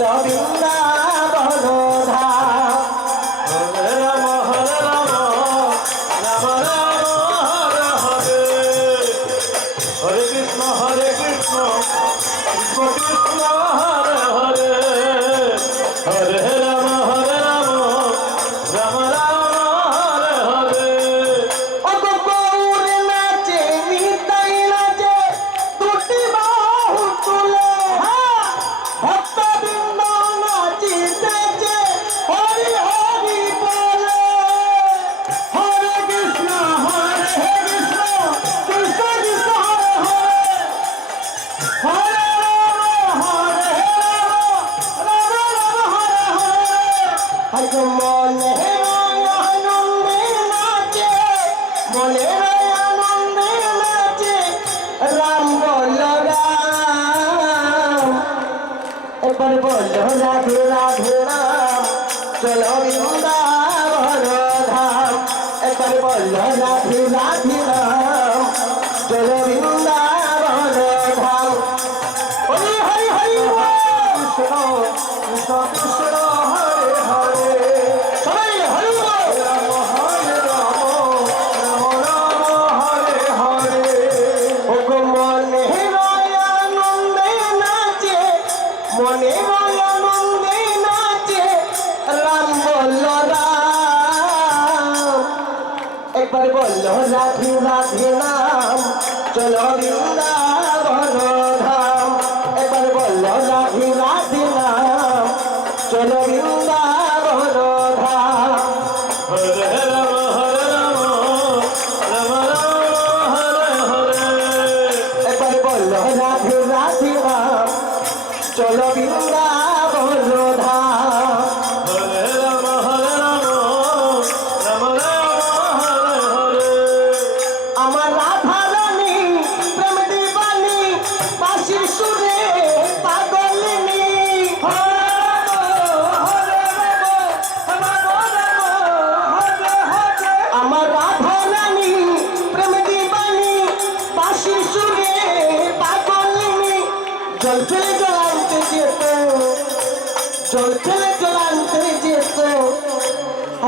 বলো বিন্দা বলো।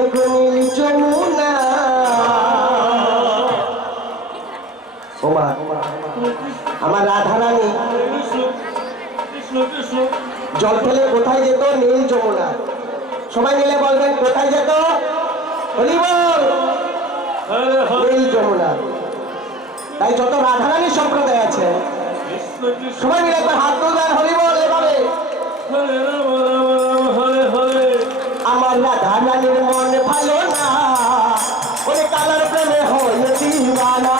দেখো যমুনা ওমা আমার রাধা রানী জল ফেলে কোথায় যেত নীল যমুনা? সবাই মিলে বলবেন, কোথায় যেত? হরিবল। নীল যমুনা। তাই যত রাধারানী সম্প্রদায় আছে, সবাই মিলে একটা হাত তোলার হরিবল এভাবে। আমার না ধানানির মন ভালো না। ওরে কালার প্রেমে হয়ে দিবানা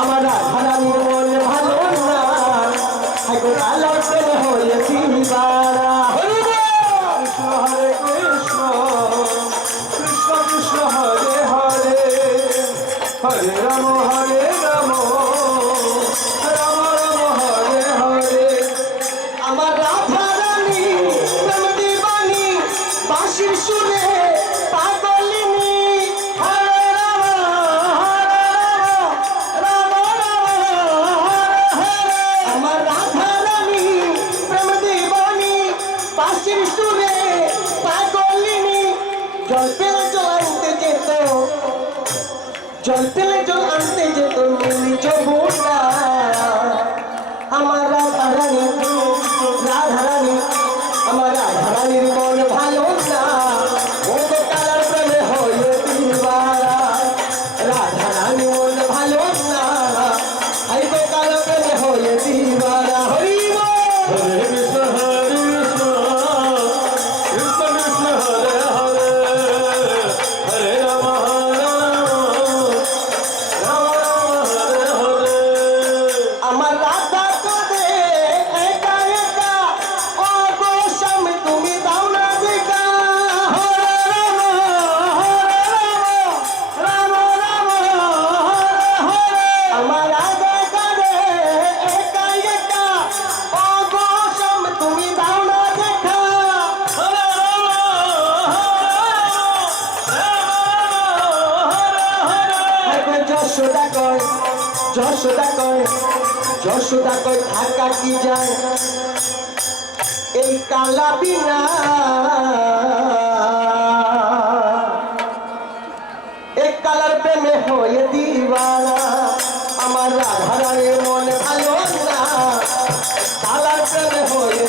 আমার না ধানানির মন ভালো না। কালার প্রেমে হয়ে দিবানা কৃষ্ণ হরে কৃষ্ণ কৃষ্ণ কৃষ্ণ হরে হরে। হরে রাম হরে কয়, যশোদা কয় যশোদা কয়, ঢাকা কি যায়? এই কালা বিনা। এই কালার প্রেমে হয়ে দিবানা, আমার রাধারানীর মনে ভালো না। কালার প্রেমে হয়ে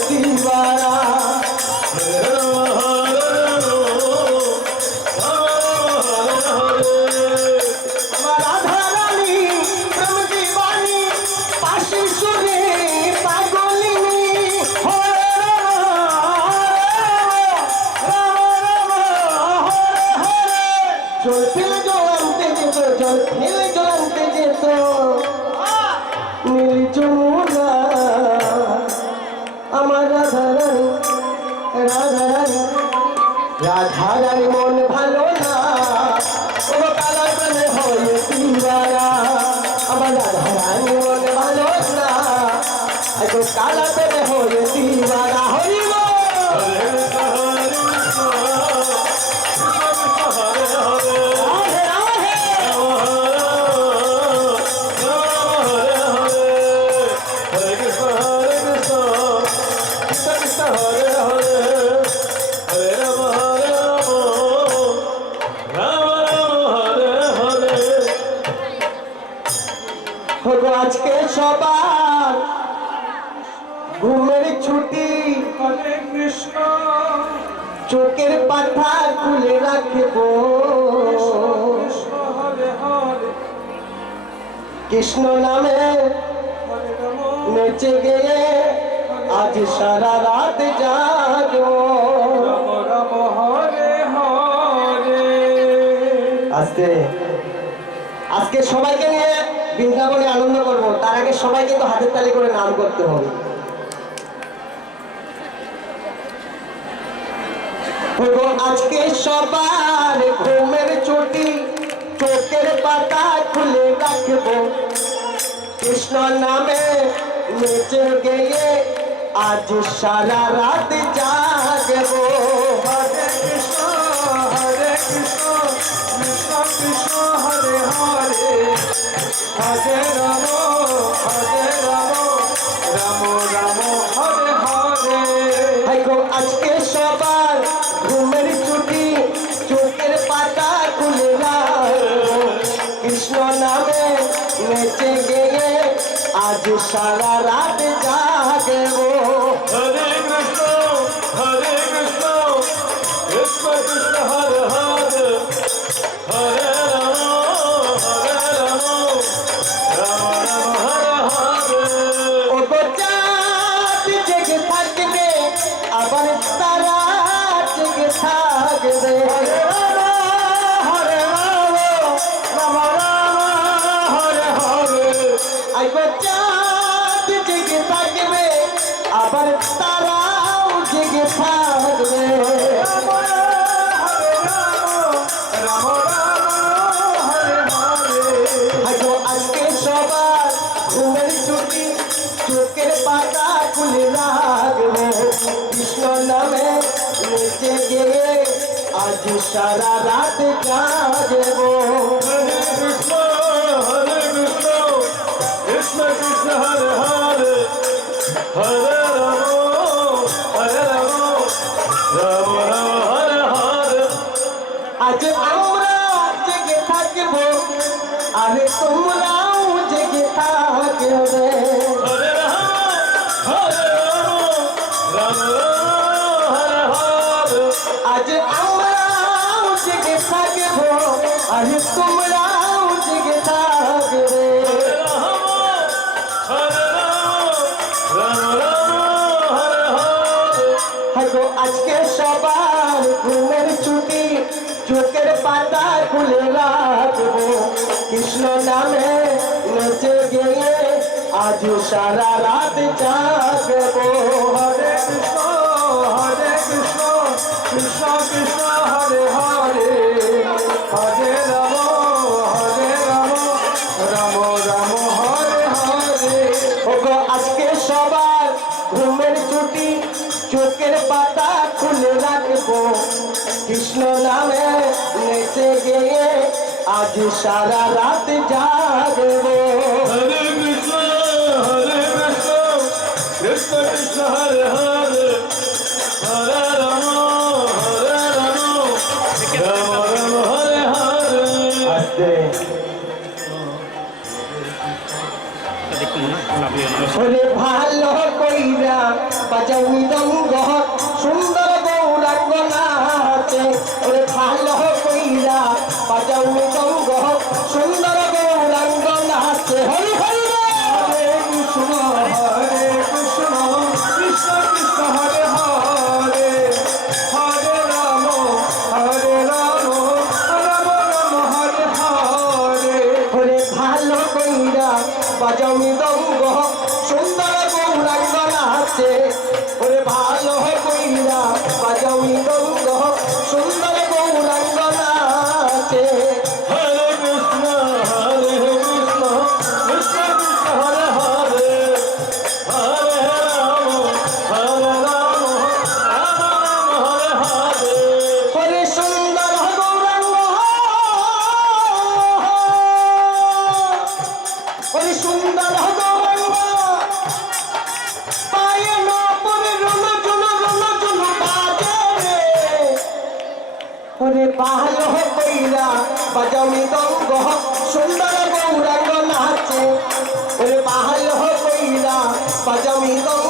পাঠা খুলে রাখব। কৃষ্ণ নামে নেচে গিয়ে আজ সারা রাত জাগো। আজকে আজকে সবাইকে নিয়ে বৃন্দাবনে আনন্দ করব। তার আগে সবাই কিন্তু হাতের তালি করে নাম করতে হবে। আজকে সবার ঘুমের চটি চোখের পাতা খুলে রাখব। কৃষ্ণ নামে নেচে গিয়ে আজ সারা রাত জাগবো। হরে কৃষ্ণ হরে কৃষ্ণ কৃষ্ণ কৃষ্ণ হরে হরে। হরে রাম হরে রাম রাম রাম হরে হরে। আজকে সবার আজ সারা রাত জাগবো হরে আবার তারাও জেগে থাকবে। আজকে সবার ঘুমের ছুটি, চোখের পাতা খুলে রাখব কৃষ্ণ নামে নেচে গিয়ে আজ সারা রাত হরে কৃষ্ণ হরে কৃষ্ণ কৃষ্ণ কৃষ্ণ, হরে হরে হরে আরে তোমরাও জেগে থাকবে। আজ আমরাও জেগে থাকব আরে তোমরাও জেগে থাকবে। হয়তো আজকে সবার ঘুমের ছুটি চোখের পাতা খুলে রাখব। কৃষ্ণ নামে নেচে গিয়ে আজ সারা রাত জাগবো। হরে কৃষ্ণ হরে কৃষ্ণ কৃষ্ণ কৃষ্ণ, হরে হরে। হরে রাম হরে রাম রাম রাম, হরে হরে। ওগো, আজকে সবার ঘুমের ছুটি, চোখের পাতা খুলে রাখব। কৃষ্ণ নামে নেচে গিয়ে আজ সারা রাত জাগবো। হরে কৃষ্ণ হরে কৃষ্ণ কৃষ্ণ কৃষ্ণ হরে হরে। হরে রাম হরে রাম। রাম রাম হরে হরে। আস্তে। ওরে ভালো কইরা বাজাও মৃদঙ্গ সুন্দর গৌরাঙ্গ নাচে। ওরে ভালো কইরা বাজাও মৃদঙ্গ সুন্দর গৌরাঙ্গ নাচে, হরি হরি। হরে কৃষ্ণ হরে কৃষ্ণ কৃষ্ণ কৃষ্ণ, হরে হরে হরে রাম হরে রাম রাম রাম, হরে হরে ওরে ভালো কইরা বাজাও মৃদঙ্গ সুন্দর গৌরাঙ্গ নাচে হরে পাহালো কইরা বাজামি দঙ্গ সুন্দর গৌরাঙ্গ নাচে। হরে পাহালো কইরা বাজামি দঙ্গ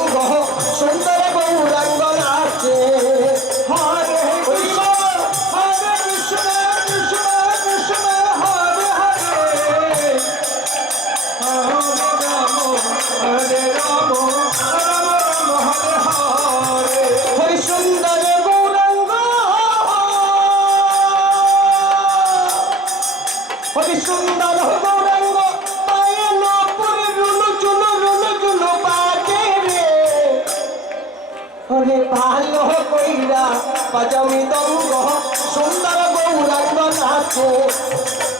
ভালো কইরা পাজামি দঙ্গ সুন্দর গৌরাঙ্গ নাচে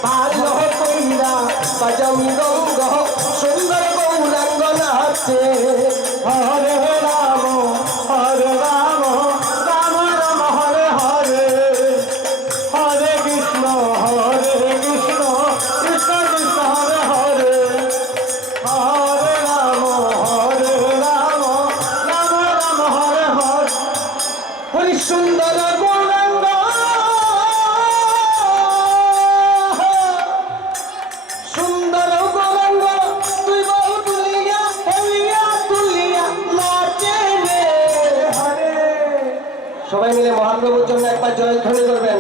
ভালো কইরা পাজামি দঙ্গ সুন্দর গৌরাঙ্গ নাচে হরে রাম। মহাপ্রভুর জন্য একবার জয় ধ্বনি করবেন।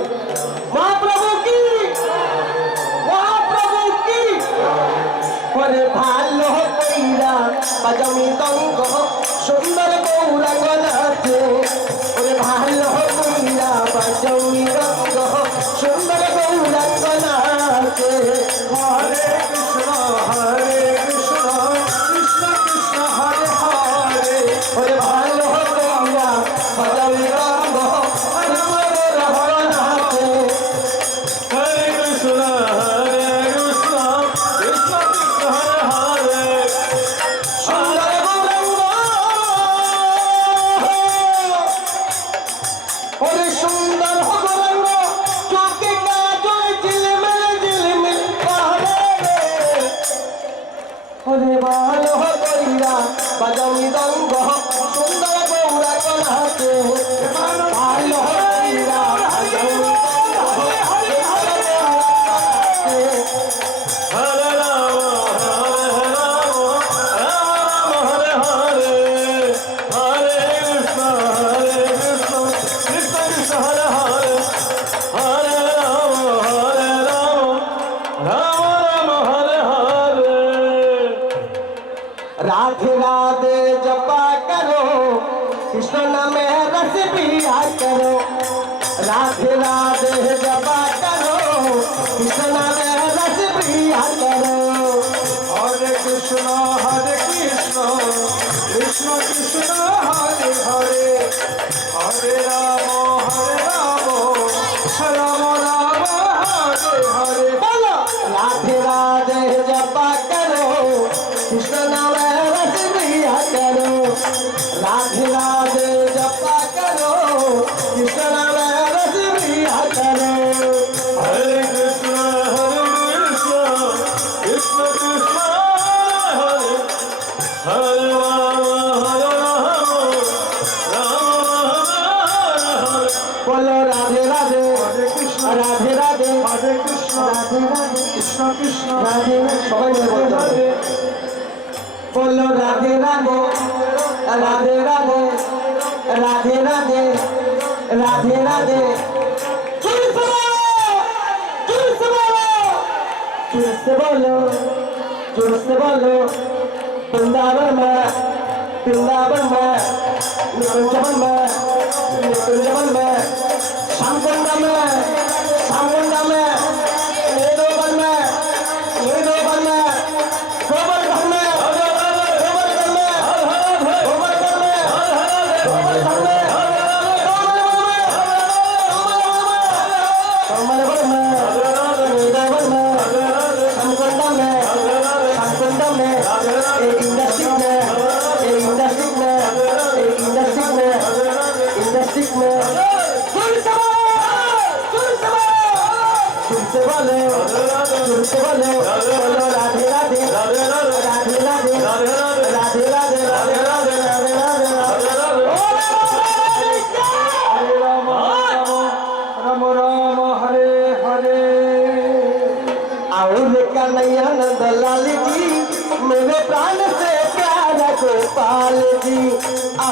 राधे राधे जपा करो कृष्ण नाम रस पिया करो राधे राधे जपा करो कृष्ण नाम रस पिया करो हरे कृष्ण हरे कृष्ण कृष्ण कृष्ण हरे हरे हरे राम हरे राम राम राम हरे हरे बोलो राधे राधे जपा करो कृष्ण नाम राधे राधे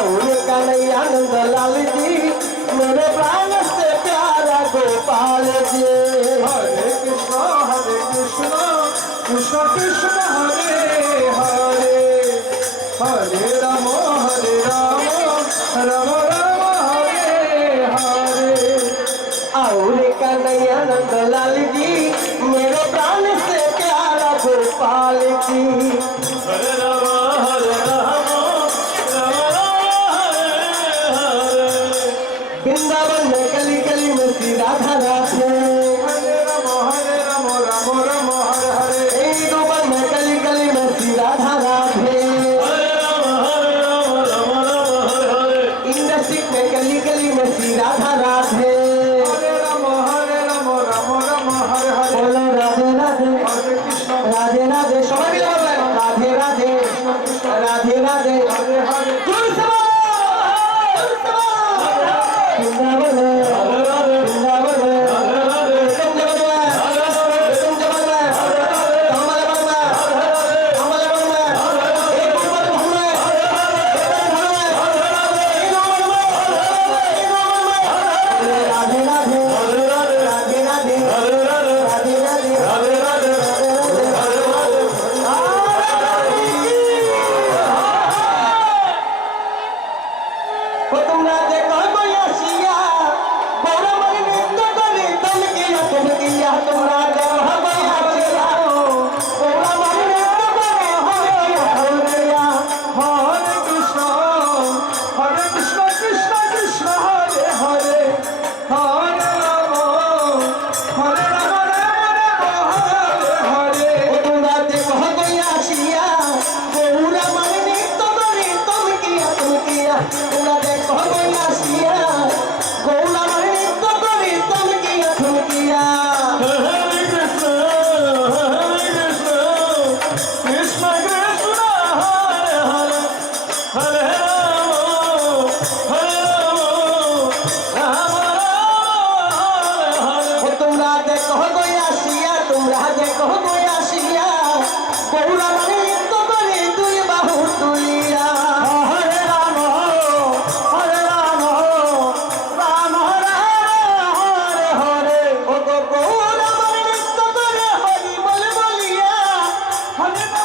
हूँ कन्हैया नंदलाल जी मेरे प्राण से प्यारा गोपाल जी हरे कृष्ण हरे कृष्ण कृष्ण कृष्ण हरे हरे। हरे राम हरे राम राम राम हरे हरे। और कन्हैया नंदलाल जी मेरे प्राण से प्यारा गोपाल जी हरे राम Bindavan 전혀